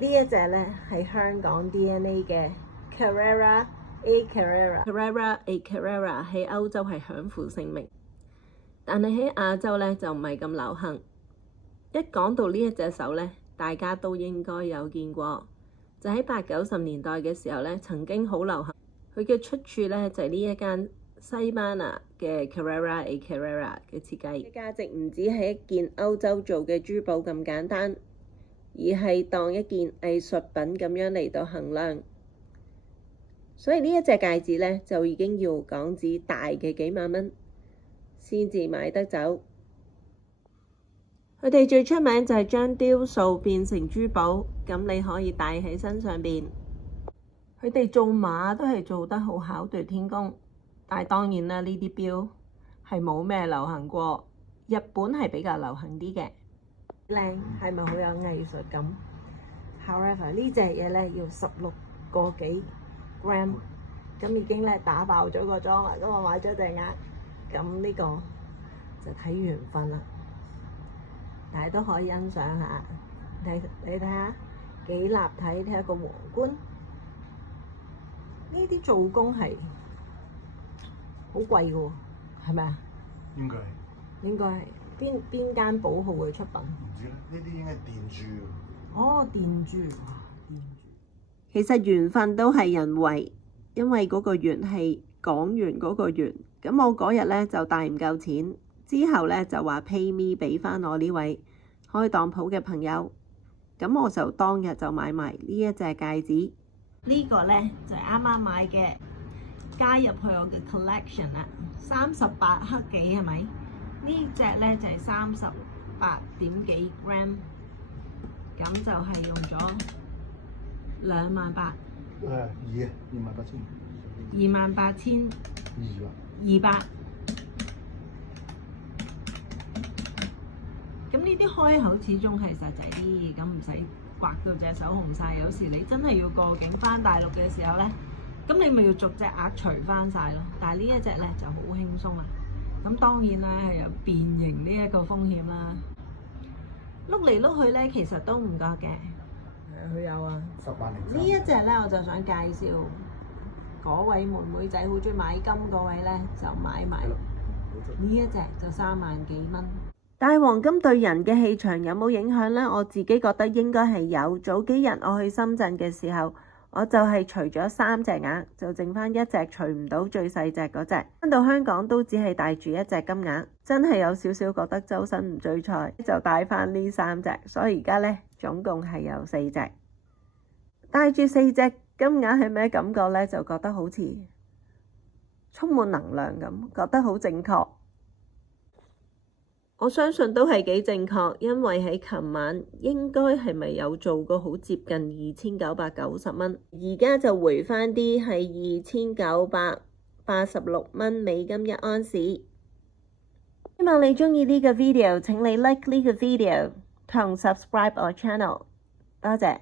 呢一隻咧係香港 DNA 嘅 Carrera A Carrera 喺歐洲係享負盛名，但係喺亞洲咧就唔係咁流行。一講到呢一隻手咧，大家都應該有見過，就喺80、90年代嘅時候咧，曾經好流行。佢嘅出處咧就係呢一間西班牙嘅 Carrera A Carrera 嘅設計，價值唔止係一件歐洲做嘅珠寶咁簡單，而係當一件藝術品咁樣嚟到衡量。所以呢一隻戒指咧就已經要港紙大嘅幾萬蚊先至買得走。佢哋最出名就係將雕塑變成珠寶，咁你可以戴喺身上邊。佢哋做馬都係做得好巧奪天工，但係當然啦，呢啲錶係冇咩流行過。日本係比較流行啲嘅，靚係咪好有藝術感 ？However 呢隻嘢咧要16個幾 gram， 咁已經咧打爆咗個裝啦。咁我買咗隻鈪，咁呢個就睇緣分啦。但係都可以欣賞下，你睇下幾立體，睇下個皇冠，呢啲做工係好貴嘅喎，係咪啊？應該係邊間寶號嘅出品？唔知咧，呢啲應該係電鑄。哦，電鑄，其實緣分都係人為，因為嗰個緣係講完嗰個緣。咁我嗰日咧就帶唔夠錢。之後咧就話 pay me 俾翻我呢位開當鋪嘅朋友，咁我就當日就買埋呢一隻戒指。呢個咧就係啱啱買嘅，加入去我嘅 collection 啦，38克幾係咪？呢隻咧就係38點幾 gram， 咁就係用咗28000。28200。咁呢啲開口始終係實際啲，咁唔使刮到隻手紅晒。有時你真係要過境返大陸嘅時候咧，咁你咪要逐隻鈪除返晒咯。但係呢一隻咧就好輕鬆啦。咁當然啦，係有變形呢一個風險啦。碌嚟碌去咧，其實都唔覺嘅。佢有啊。呢一隻咧，我就想介紹嗰位妹妹仔好中意買金嗰位咧，就買埋呢一隻就3萬幾蚊。戴黃金對人嘅氣場有冇影響呢？我自己覺得應該係有。早幾日我去深圳嘅時候，我就係除咗3隻鈪，就剩翻一隻除唔到最細隻嗰隻。返到香港都只係戴住一隻金鈪，真係有少少覺得周身唔聚財，就戴翻呢3隻。所以而家呢，總共係有4隻。戴住4隻金鈪係咩感覺呢？就覺得好似充滿能量咁，覺得好正確。我相信都係幾正確，因為喺琴晚應該係咪有做過好接近2990蚊，而家就回返啲係2986蚊美金1盎司。希望你鍾意呢個 video，請你 like 呢個 video 同 subscribe 我 channel，多謝。